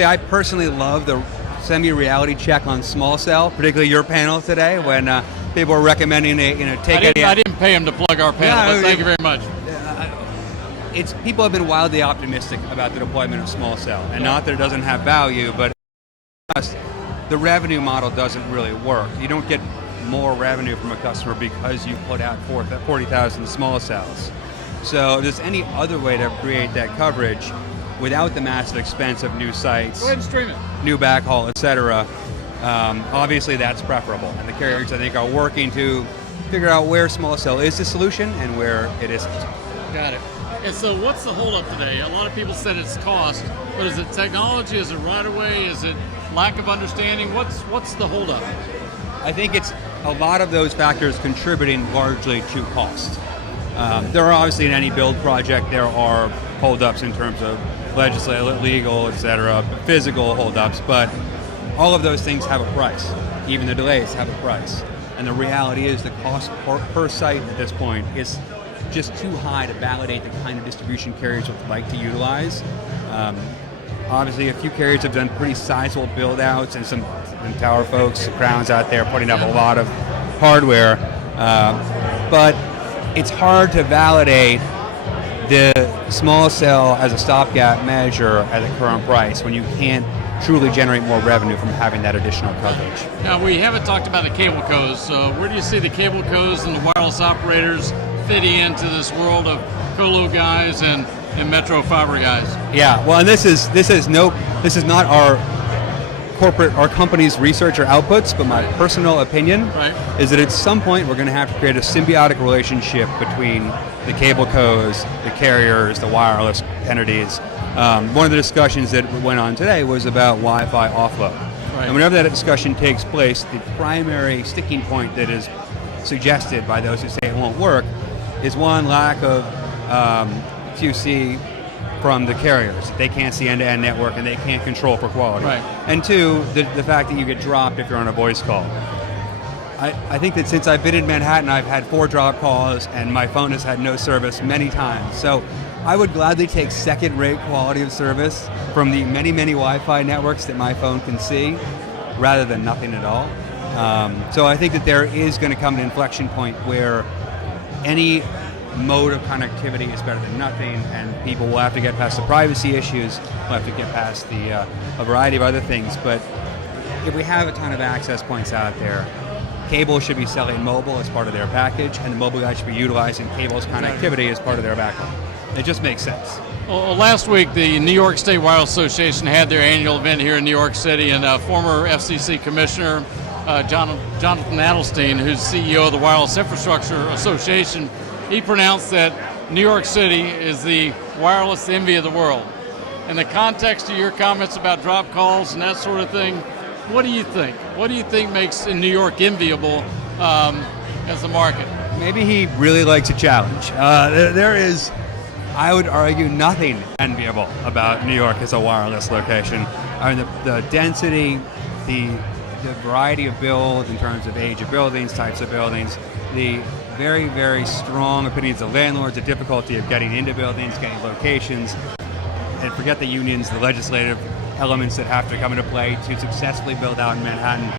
I personally love the semi-reality check on small cell, particularly your panel today, when people are recommending I didn't pay him to plug our panel, but thank you very much. People have been wildly optimistic about the deployment of small cell, and not that it doesn't have value, but the revenue model doesn't really work. You don't get more revenue from a customer because you put out 40,000 small cells. So if there's any other way to create that coverage without the massive expense of new sites, go ahead and stream it, new backhaul, etc., obviously that's preferable. And the carriers, I think, are working to figure out where small cell is the solution and where it isn't. Got it. And so what's the holdup today? A lot of people said it's cost, but is it technology? Is it right away? Is it lack of understanding? What's the holdup? I think it's a lot of those factors contributing largely to cost. There are obviously in any build project, there are holdups in terms of legislative, legal, etc., physical holdups, but all of those things have a price. Even the delays have a price. And the reality is the cost per site at this point is just too high to validate the kind of distribution carriers would like to utilize. Obviously, a few carriers have done pretty sizable build-outs, and some tower folks, Crown's out there putting up a lot of hardware, but it's hard to validate the small cell as a stopgap measure at the current price when you can't truly generate more revenue from having that additional coverage. Now, we haven't talked about the cable cos, so where do you see the cable cos and the wireless operators fitting into this world of colo guys and metro fiber guys? Yeah, well, and this is not our company's research or outputs, but my personal opinion is that at some point we're going to have to create a symbiotic relationship between the cable cos, the carriers, the wireless entities. One of the discussions that went on today was about Wi-Fi offload. Right. And whenever that discussion takes place, the primary sticking point that is suggested by those who say it won't work is one, lack of QC from the carriers. They can't see end-to-end network and they can't control for quality. Right. And two, the fact that you get dropped if you're on a voice call. I think that since I've been in Manhattan, I've had 4 drop calls and my phone has had no service many times. So I would gladly take second-rate quality of service from the many, many Wi-Fi networks that my phone can see rather than nothing at all. So I think that there is going to come an inflection point where any mode of connectivity is better than nothing, and people will have to get past the privacy issues, will have to get past a variety of other things. But if we have a ton of access points out there, cable should be selling mobile as part of their package, and the mobile guys should be utilizing cable's connectivity as part of their backhaul. It just makes sense. Well, last week, the New York State Wireless Association had their annual event here in New York City, and former FCC Commissioner Jonathan Adelstein, who's CEO of the Wireless Infrastructure Association, he pronounced that New York City is the wireless envy of the world. In the context of your comments about drop calls and that sort of thing, what do you think? What do you think makes New York enviable as a market? Maybe he really likes a challenge. There is, I would argue, nothing enviable about New York as a wireless location. I mean, the density, the variety of builds in terms of age of buildings, types of buildings, the very, very strong opinions of landlords, the difficulty of getting into buildings, getting locations, and forget the unions, the legislative elements that have to come into play to successfully build out in Manhattan.